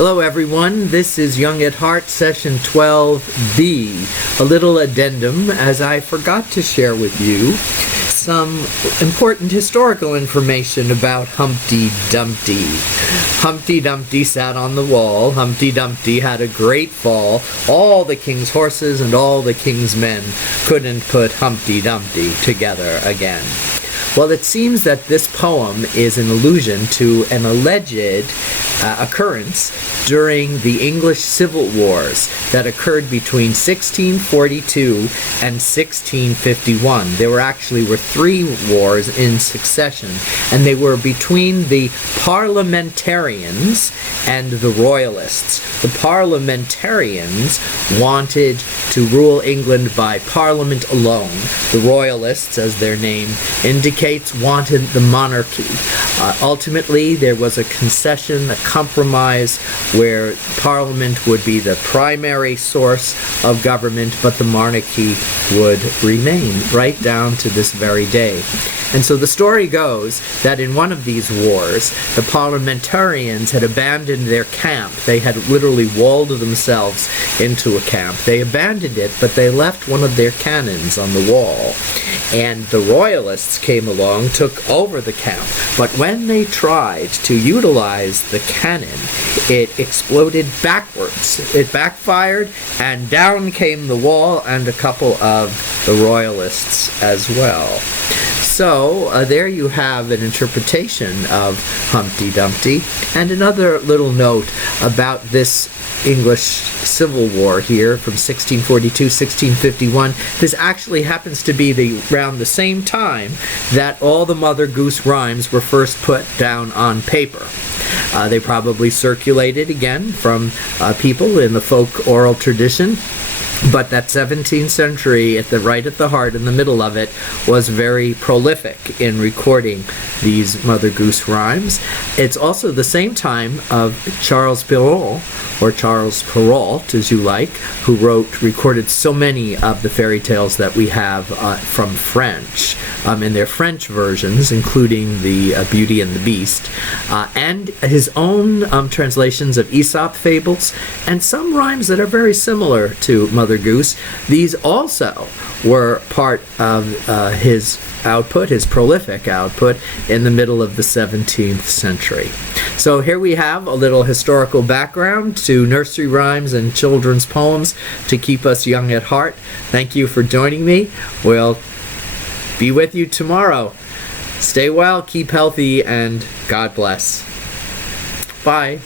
Hello everyone, this is Young at Heart session 12B, a little addendum as I forgot to share with you some important historical information about Humpty Dumpty. Humpty Dumpty sat on the wall. Humpty Dumpty had a great fall. All the king's horses and all the king's men couldn't put Humpty Dumpty together again. Well, it seems that this poem is an allusion to an alleged occurrence during the English Civil Wars that occurred between 1642 and 1651. There were three wars in succession, and they were between the parliamentarians and the royalists. The parliamentarians wanted to rule England by parliament alone. The royalists, as their name indicates, wanted the monarchy. Ultimately, there was a concession, a compromise, where Parliament would be the primary source of government, but the monarchy would remain right down to this very day. And so the story goes that in one of these wars, the parliamentarians had abandoned their camp. They had literally walled themselves into a camp. They abandoned it, but they left one of their cannons on the wall. And the royalists came along, took over the camp. But when they tried to utilize the cannon, it exploded backwards. It backfired, and down came the wall and a couple of the royalists as well. So there you have an interpretation of Humpty Dumpty. And another little note about this English Civil War here from 1642-1651. This actually happens to be around the same time that all the Mother Goose rhymes were first put down on paper. They probably circulated again from people in the folk oral tradition. But that 17th century, right at the heart, in the middle of it, was very prolific in recording these Mother Goose rhymes. It's also the same time of Charles Perrault, or Charles Perrault, as you like, who recorded so many of the fairy tales that we have from French, in their French versions, including the Beauty and the Beast, and his own translations of Aesop fables, and some rhymes that are very similar to Mother Goose. These also were part of his output, his prolific output, in the middle of the 17th century. So here we have a little historical background to nursery rhymes and children's poems to keep us young at heart. Thank you for joining me. We'll be with you tomorrow. Stay well, keep healthy, and God bless. Bye.